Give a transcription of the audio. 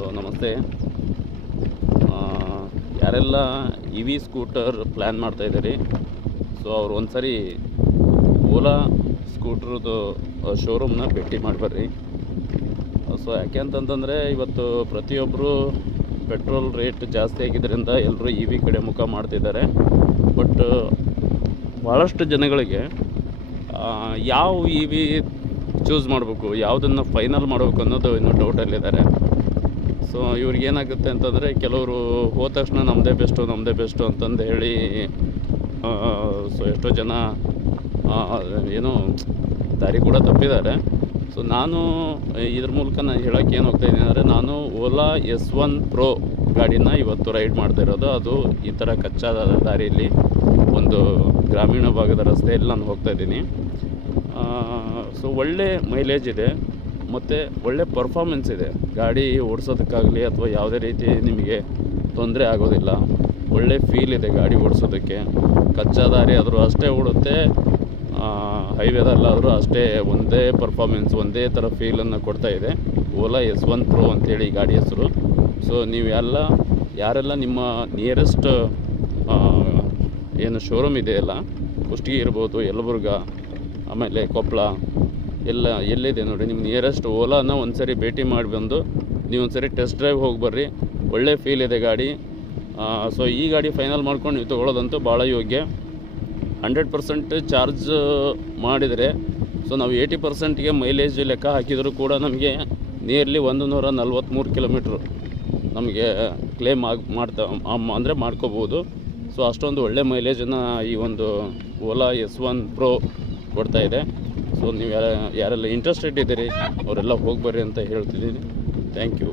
So ನಮಸ್ತೆ. ಯಾರೆಲ್ಲ E V scooter plan ಮಾಡ್ತಾಯಿದ್ದೀರಿ, ಸೊ ಅವ್ರು ಒಂದು ಸರಿ ಓಲಾ ಸ್ಕೂಟ್ರದ್ದು ಶೋರೂಮ್ನ ಭೇಟಿ ಮಾಡಿಬರ್ರಿ. ಸೊ ಯಾಕೆ ಅಂತಂತಂದರೆ ಇವತ್ತು ಪ್ರತಿಯೊಬ್ಬರು ಪೆಟ್ರೋಲ್ ರೇಟ್ ಜಾಸ್ತಿ ಆಗಿದ್ದರಿಂದ ಎಲ್ಲರೂ ಇ ವಿ ಕಡೆ ಮುಖ ಮಾಡ್ತಿದ್ದಾರೆ. ಬಟ್ ಭಾಳಷ್ಟು ಜನಗಳಿಗೆ ಯಾವ ಇ ವಿ ಚೂಸ್ ಮಾಡಬೇಕು, ಯಾವುದನ್ನು ಫೈನಲ್ ಮಾಡಬೇಕು ಅನ್ನೋದು ಇನ್ನೂ ಡೌಟಲ್ಲಿದ್ದಾರೆ. ಸೊ ಇವ್ರಿಗೆ ಏನಾಗುತ್ತೆ ಅಂತಂದರೆ, ಕೆಲವರು ಹೋದ ತಕ್ಷಣ ನಮ್ಮದೇ ಬೆಸ್ಟು ಅಂತಂದು ಹೇಳಿ ಸೊ ಎಷ್ಟೋ ಜನ ಏನೋ ದಾರಿ ಕೂಡ ತಪ್ಪಿದ್ದಾರೆ. ಸೊ ನಾನು ಇದ್ರ ಮೂಲಕ ನಾನು ಹೇಳೋಕ್ಕೆ ಏನು ಹೋಗ್ತಾಯಿದ್ದೀನಿ ಅಂದರೆ, ನಾನು ಓಲಾ S1 Pro ಗಾಡಿನ ಇವತ್ತು ರೈಡ್ ಮಾಡ್ತಾ ಇರೋದು. ಅದು ಈ ಥರ ಕಚ್ಚಾ ದಾರಿಯಲ್ಲಿ ಒಂದು ಗ್ರಾಮೀಣ ಭಾಗದ ರಸ್ತೆಯಲ್ಲಿ ನಾನು ಹೋಗ್ತಾಯಿದ್ದೀನಿ. ಸೊ ಒಳ್ಳೆ ಮೈಲೇಜ್ ಇದೆ ಮತ್ತು ಒಳ್ಳೆ ಪರ್ಫಾರ್ಮೆನ್ಸ್ ಇದೆ. ಗಾಡಿ ಓಡಿಸೋದಕ್ಕಾಗಲಿ ಅಥವಾ ಯಾವುದೇ ರೀತಿ ನಿಮಗೆ ತೊಂದರೆ ಆಗೋದಿಲ್ಲ. ಒಳ್ಳೆ ಫೀಲ್ ಇದೆ ಗಾಡಿ ಓಡಿಸೋದಕ್ಕೆ. ಕಚ್ಚಾ ದಾರಿ ಆದರೂ ಅಷ್ಟೇ ಓಡುತ್ತೆ, ಹೈವೇದಲ್ಲಾದರೂ ಅಷ್ಟೇ ಒಂದೇ ಪರ್ಫಾರ್ಮೆನ್ಸ್, ಒಂದೇ ಥರ ಫೀಲನ್ನು ಕೊಡ್ತಾಯಿದೆ ಓಲಾ S1 Pro ಅಂತೇಳಿ ಗಾಡಿ ಹೆಸರು. ಸೊ ನೀವು ಯಾರೆಲ್ಲ ನಿಮ್ಮ ನಿಯರೆಸ್ಟ್ ಏನು ಶೋರೂಮ್ ಇದೆಯಲ್ಲ, ಕುಷ್ಟಗಿ ಇರ್ಬೋದು, ಯಲಬುರ್ಗ, ಆಮೇಲೆ ಕೊಪ್ಪಳ, ಎಲ್ಲಿದೆ ನೋಡಿ, ನಿಮ್ಮ ನಿಯರೆಸ್ಟ್ ಓಲಾನ ಒಂದು ಸರಿ ಭೇಟಿ ಮಾಡಿ ಬಂದು ನೀವು ಒಂದು ಸರಿ ಟೆಸ್ಟ್ ಡ್ರೈವ್ ಹೋಗಿ ಬರ್ರಿ. ಒಳ್ಳೆ ಫೀಲ್ ಇದೆ ಗಾಡಿ. ಸೊ ಈ ಗಾಡಿ ಫೈನಲ್ ಮಾಡ್ಕೊಂಡು ನೀವು ತೊಗೊಳ್ಳೋದಂತೂ ಭಾಳ ಯೋಗ್ಯ. 100% ಚಾರ್ಜ್ ಮಾಡಿದರೆ, ಸೊ ನಾವು 80%ಗೆ ಮೈಲೇಜ್ ಲೆಕ್ಕ ಹಾಕಿದರೂ ಕೂಡ ನಮಗೆ ನಿಯರ್ಲಿ 143 ಕಿಲೋಮೀಟ್ರ್ ನಮಗೆ ಕ್ಲೇಮ್ ಮಾಡ್ಕೋಬೋದು. ಸೊ ಅಷ್ಟೊಂದು ಒಳ್ಳೆ ಮೈಲೇಜನ್ನು ಈ ಒಂದು ಓಲಾ S1 Pro ಕೊಡ್ತಾಯಿದೆ. ಸೊ ನೀವು ಯಾರೆಲ್ಲ ಇಂಟ್ರೆಸ್ಟೆಡ್ ಇದ್ದೀರಿ ಅವರೆಲ್ಲ ಹೋಗಿ ಬರ್ರಿ ಅಂತ ಹೇಳ್ತಿದ್ದೀನಿ. Thank you.